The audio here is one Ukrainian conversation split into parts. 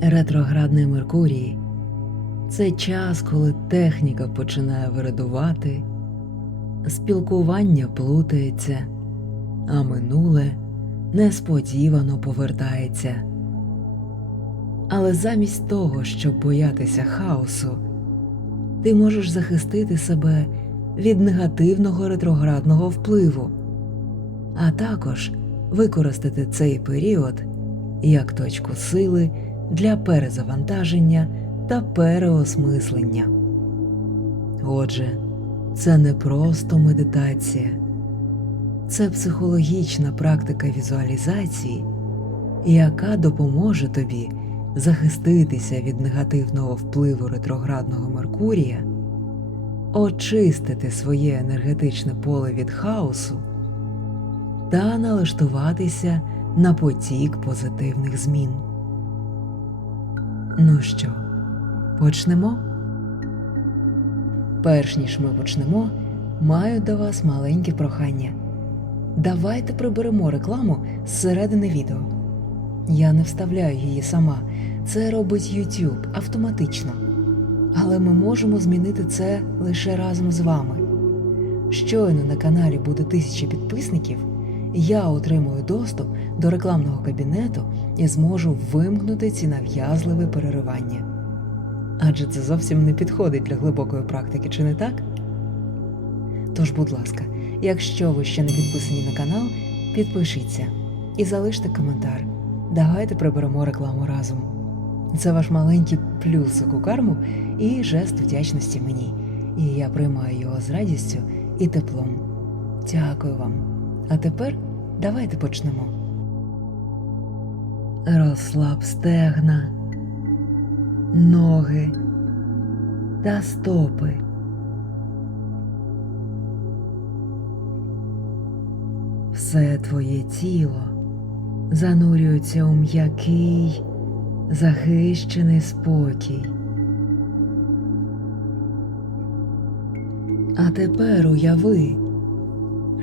Ретроградний Меркурій це час, коли техніка починає вирадувати, спілкування плутається, а минуле несподівано повертається. Але замість того, щоб боятися хаосу, ти можеш захистити себе від негативного ретроградного впливу, а також використати цей період як точку сили для перезавантаження та переосмислення. Отже, це не просто медитація, це психологічна практика візуалізації, яка допоможе тобі захиститися від негативного впливу ретроградного Меркурія, очистити своє енергетичне поле від хаосу та налаштуватися на потік позитивних змін. Ну що, почнемо? Перш ніж ми почнемо, маю до вас маленьке прохання. Давайте приберемо рекламу зсередини відео. Я не вставляю її сама, це робить YouTube автоматично. Але ми можемо змінити це лише разом з вами. Щойно на каналі буде тисяча підписників, я отримую доступ до рекламного кабінету і зможу вимкнути ці нав'язливі переривання. Адже це зовсім не підходить для глибокої практики, чи не так? Тож, будь ласка, якщо ви ще не підписані на канал, підпишіться і залиште коментар. Давайте приберемо рекламу разом. Це ваш маленький плюсик у карму і жест вдячності мені. І я приймаю його з радістю і теплом. Дякую вам. А тепер давайте почнемо. Розслаб стегна, ноги та стопи. Все твоє тіло занурюється у м'який, захищений спокій. А тепер уяви,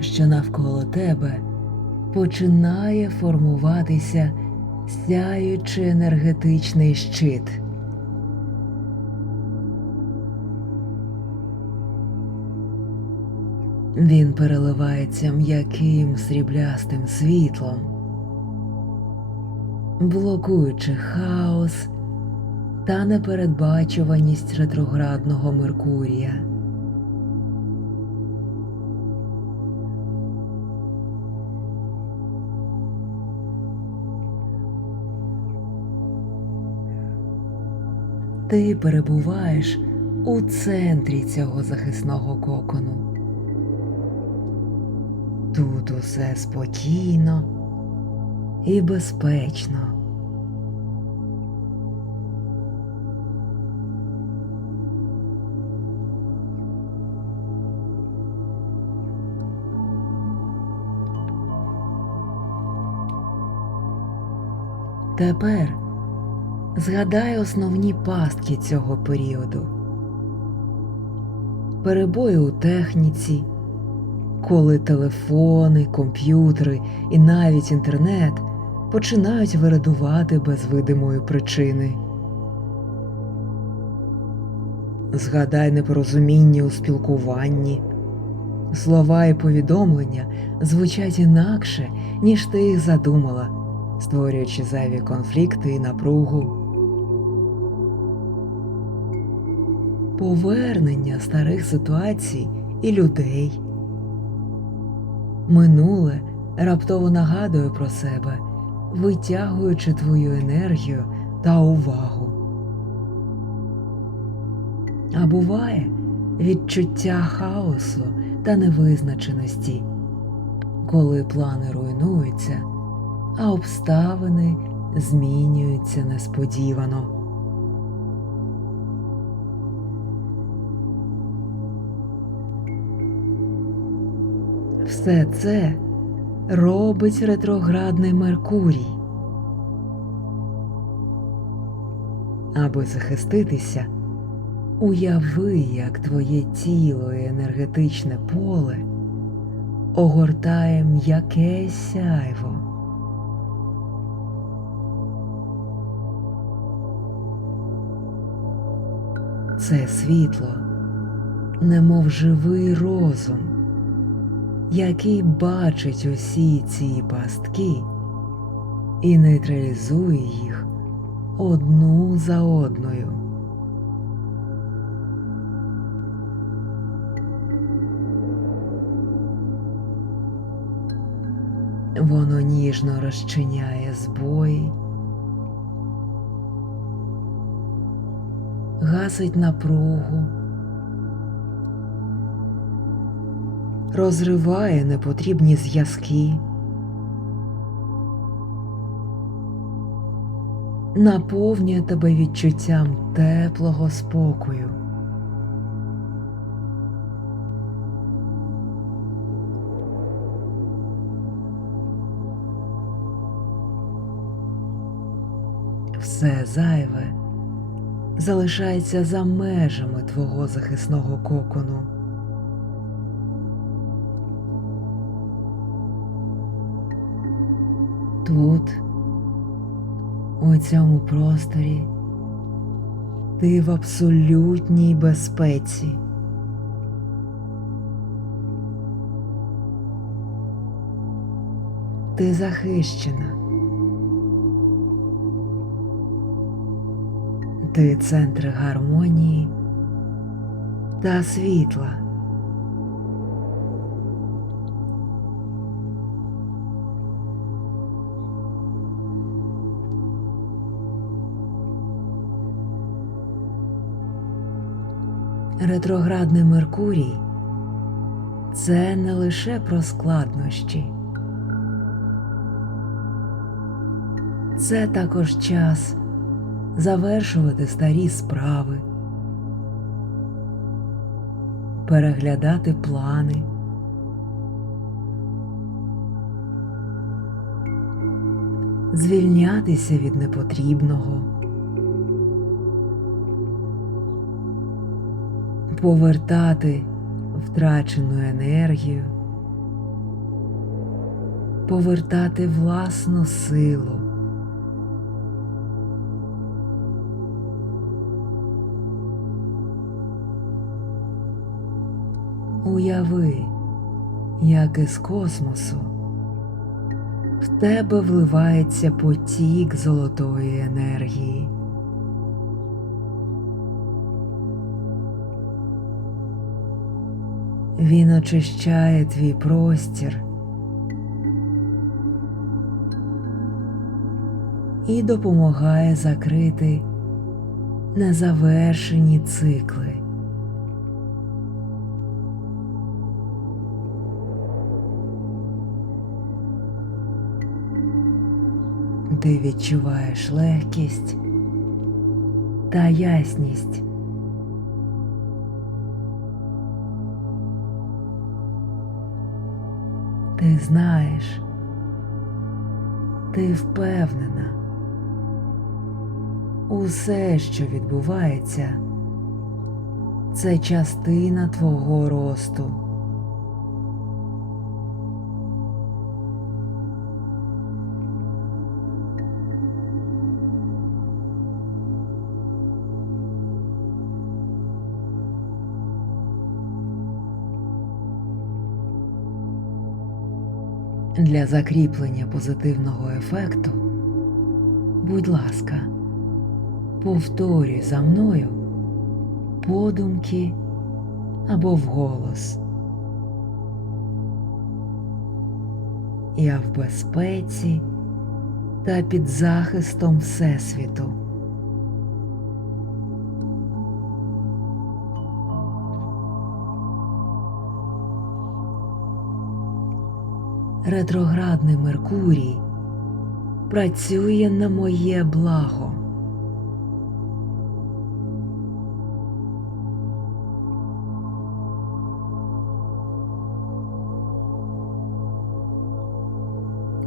що навколо тебе починає формуватися сяючий енергетичний щит. Він переливається м'яким сріблястим світлом, блокуючи хаос та непередбачуваність ретроградного Меркурія. Ти перебуваєш у центрі цього захисного кокону. Тут усе спокійно і безпечно. Тепер згадай основні пастки цього періоду. Перебої у техніці, коли телефони, комп'ютери і навіть інтернет починають вирадувати без видимої причини. Згадай непорозуміння у спілкуванні. Слова і повідомлення звучать інакше, ніж ти їх задумала, створюючи зайві конфлікти і напругу. Повернення старих ситуацій і людей. Минуле раптово нагадує про себе, витягуючи твою енергію та увагу. А буває відчуття хаосу та невизначеності, коли плани руйнуються, а обставини змінюються несподівано. Все це робить ретроградний Меркурій. Аби захиститися, уяви, як твоє тіло і енергетичне поле огортає м'яке сяйво. Це світло, немов живий розум, який бачить усі ці пастки і нейтралізує їх одну за одною. Воно ніжно розчиняє збої, гасить напругу, розриває непотрібні зв'язки, наповнює тебе відчуттям теплого спокою. Все зайве залишається за межами твого захисного кокону. Тут, у цьому просторі, ти в абсолютній безпеці. Ти захищена. Ти центр гармонії та світла. Ретроградний Меркурій це не лише про складнощі, це також час завершувати старі справи, переглядати плани, звільнятися від непотрібного, повертати втрачену енергію, повертати власну силу. Уяви, як із космосу в тебе вливається потік золотої енергії. Він очищає твій простір і допомагає закрити незавершені цикли. Ти відчуваєш легкість та ясність. Знаєш, ти впевнена. Усе, що відбувається, це частина твого росту. Для закріплення позитивного ефекту, будь ласка, повторюй за мною подумки або вголос. Я в безпеці та під захистом Всесвіту. Ретроградний Меркурій працює на моє благо.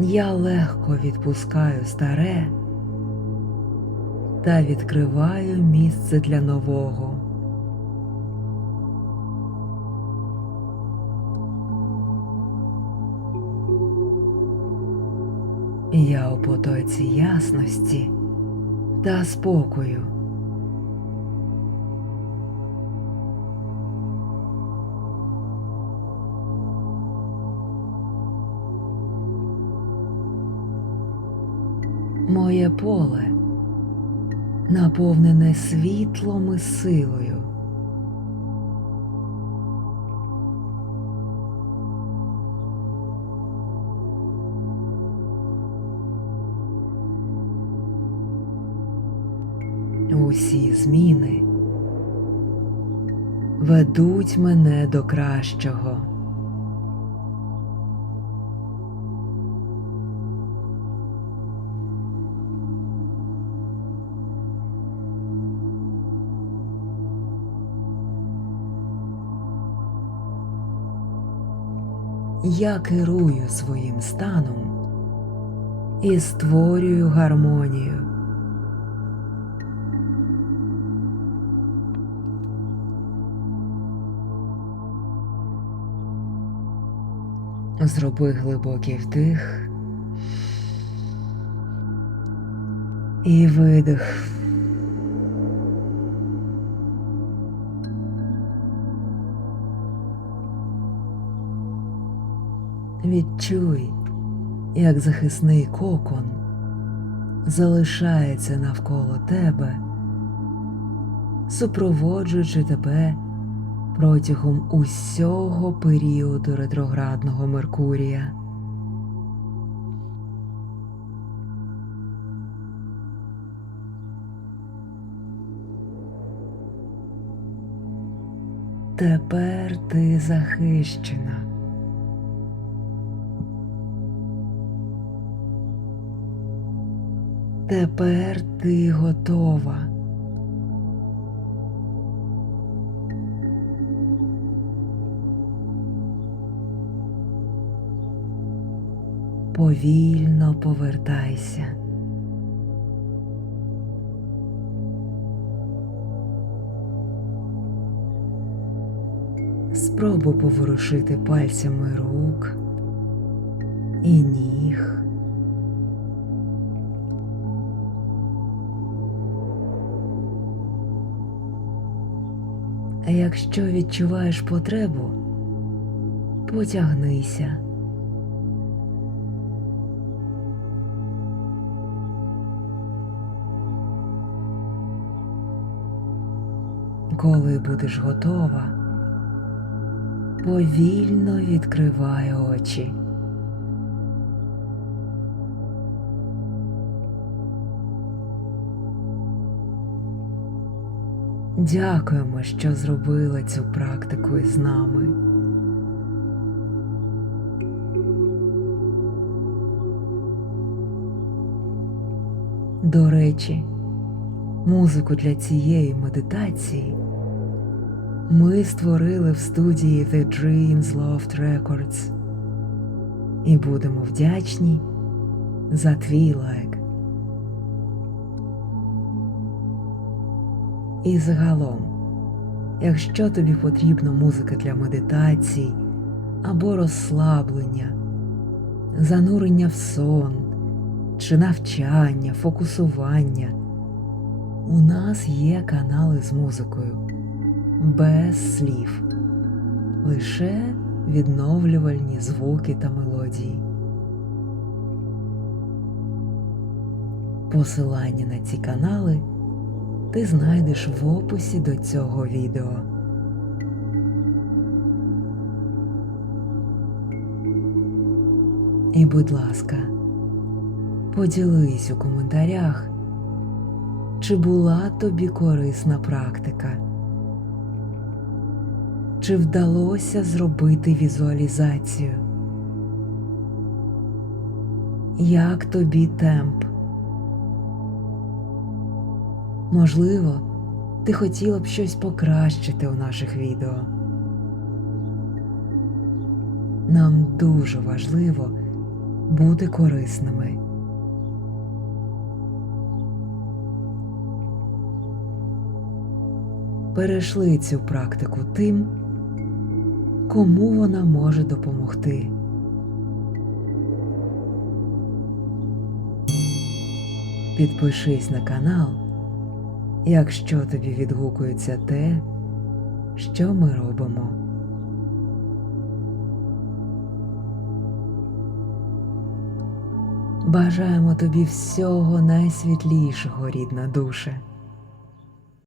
Я легко відпускаю старе та відкриваю місце для нового. Я у потоці ясності та спокою. Моє поле наповнене світлом і силою. Усі зміни ведуть мене до кращого. Я керую своїм станом і створюю гармонію. Зроби глибокий вдих і видих. Відчуй, як захисний кокон залишається навколо тебе, супроводжуючи тебе протягом усього періоду ретроградного Меркурія. Тепер ти захищена. Тепер ти готова. Повільно повертайся. Спробуй поворушити пальцями рук і ніг. А якщо відчуваєш потребу, потягнися. Коли будеш готова, повільно відкривай очі. Дякуємо, що зробила цю практику із нами. До речі, музику для цієї медитації ми створили в студії The Dreams Loft Records і будемо вдячні за твій лайк. І загалом, якщо тобі потрібна музика для медитацій або розслаблення, занурення в сон чи навчання, фокусування, у нас є канали з музикою без слів, лише відновлювальні звуки та мелодії. Посилання на ці канали ти знайдеш в описі до цього відео. І, будь ласка, поділись у коментарях, чи була тобі корисна практика, чи вдалося зробити візуалізацію, як тобі темп. Можливо, ти хотіла б щось покращити у наших відео. Нам дуже важливо бути корисними. Перейшли цю практику тим, кому вона може допомогти. Підпишись на канал якщо тобі відгукується те, що ми робимо. Бажаємо тобі всього найсвітлішого, рідна душе.